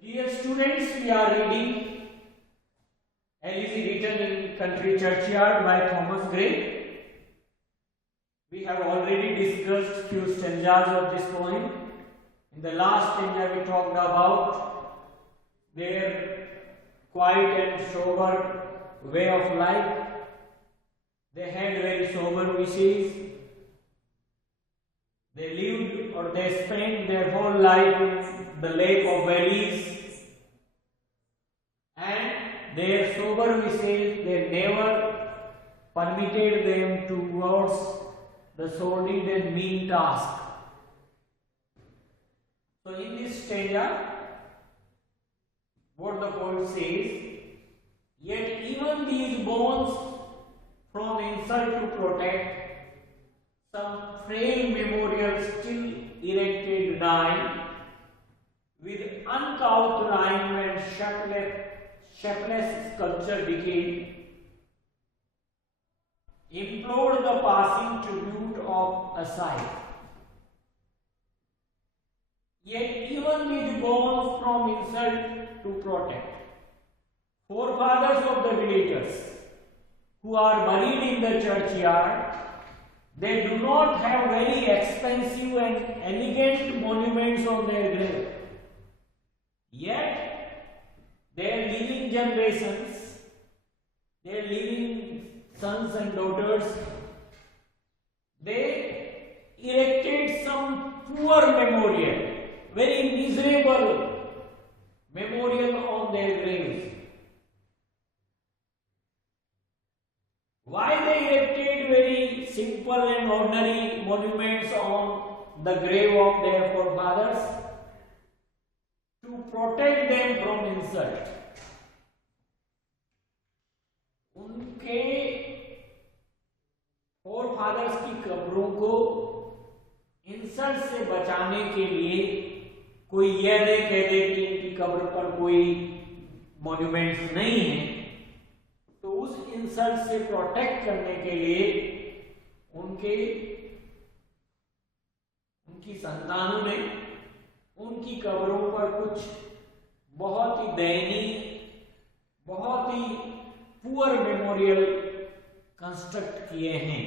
Dear students, we are reading Elegy written in Country Churchyard by Thomas Gray. We have already discussed few stanzas of this poem. In the last stanza we talked about their quiet and sober way of life. They had very sober wishes. They lived or they spent their whole life in the lake of valleys, and their sober wishes, they never permitted them towards the sordid and mean task. So in this stanza, what the poet says, yet even these bones from insult to protect, some frail memorial still erected die, with uncouth rhyme and shapeless sculpture decayed, implore the passing tribute of a sigh. Yet even with bones from insult to protect, forefathers of the villagers who are buried in the churchyard, they do not have very expensive and elegant monuments on their grave. Yet, their living generations, their living sons and daughters, they erected some poor memorial, very miserable memorial on their graves. Why they erected very simple and ordinary monuments on the grave of their forefathers? To protect them from insult. उनके forefathers की कब्रों को insult से बचाने के लिए कोई यह नहीं कह दे कि इनकी कब्र पर कोई मॉन्यूमेंट्स नहीं है, तो उस इंसल्ट से प्रोटेक्ट करने के लिए उनकी संतानों ने उनकी कब्रों पर कुछ बहुत ही दयनीय, बहुत ही पुअर मेमोरियल कंस्ट्रक्ट किए हैं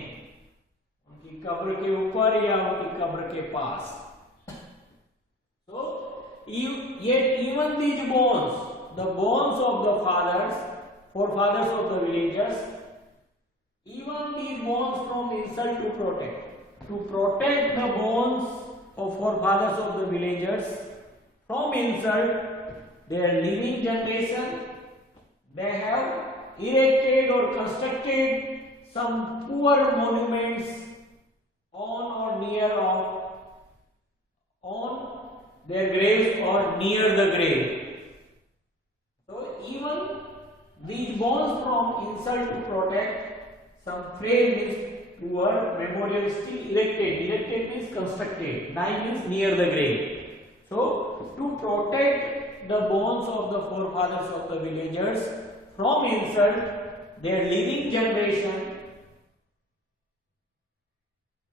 उनकी कब्र के ऊपर या उनकी कब्र के पास. So yet even these bones, the bones of the forefathers of the villagers, even these bones from insult to protect the bones of forefathers of the villagers from insult, their living generation, they have erected or constructed some poor monuments on their graves or near the grave. So even these bones from insult to protect, some frail means poor, memorial still erected. Erected means constructed. Die means near the grave. So to protect the bones of the forefathers of the villagers from insult, their living generation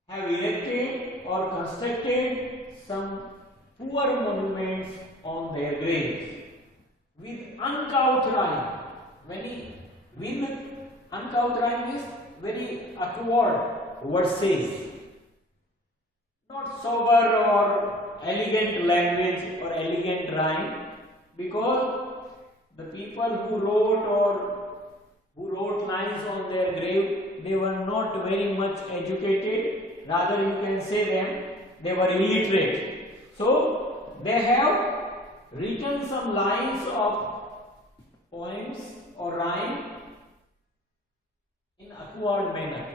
have erected or constructed some poor monuments on their graves with uncouth rhyme. With uncouth rhyme is very awkward verses, not sober or elegant language or elegant rhyme, because the people who wrote lines on their grave, they were not very much educated, rather you can say them, they were illiterate. So they have written some lines of poems or rhyme in awkward manner.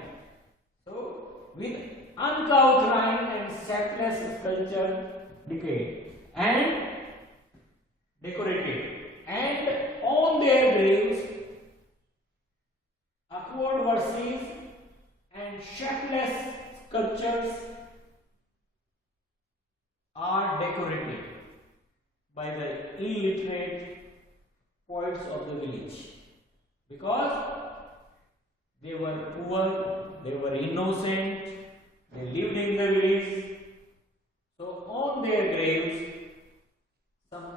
So with uncouth rhyme and shapeless sculpture decayed and decorated, and on their graves awkward verses and shapeless sculptures are decorated by the illiterate poets of the village, because they were poor, they were innocent, they lived in the village. So on their graves some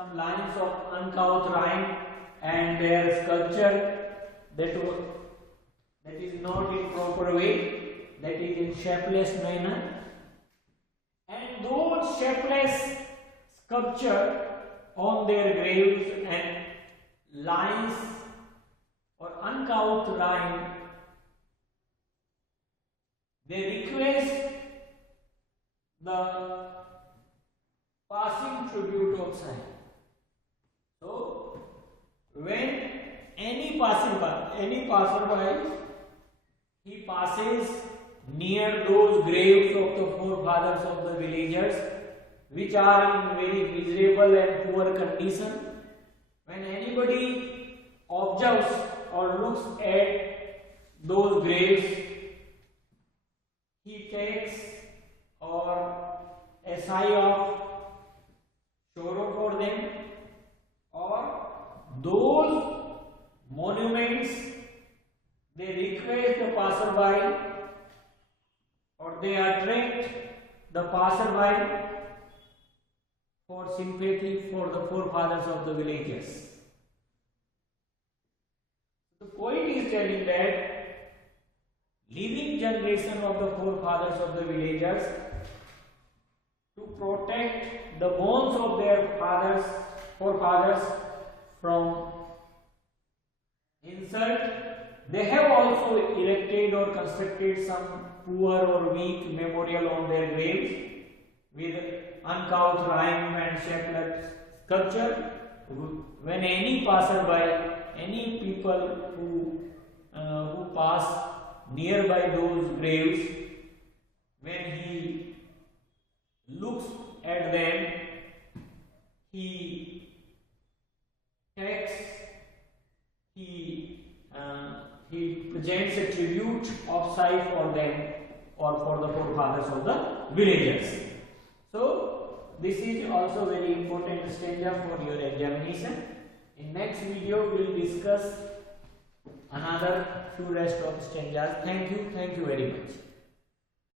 some lines of uncouth rhyme and their sculpture that is not in proper way, that is in shapeless manner, and those shapeless sculpture on their graves and lines or uncouth rhyme, they request the passing tribute of sign. So, when any passerby, he passes near those graves of the forefathers of the villagers, which are in very miserable and poor condition. When anybody observes or looks at those graves, he takes or a sigh of sorrow for them, or those monuments, they request the passerby or they attract the passerby for sympathy for the forefathers of the villages. The poet is telling that living generation of the forefathers of the villagers, to protect the bones of their forefathers from insult, they have also erected or constructed some poor or weak memorial on their graves with uncouth rhyme and shapeless sculpture. When any passerby, any people who pass nearby those graves, when he looks at them, he takes, he presents a tribute of sigh for them or for the forefathers of the villagers. So this is also very important stanza for your examination. In next video we will discuss another few rest of stanzas. Thank you very much.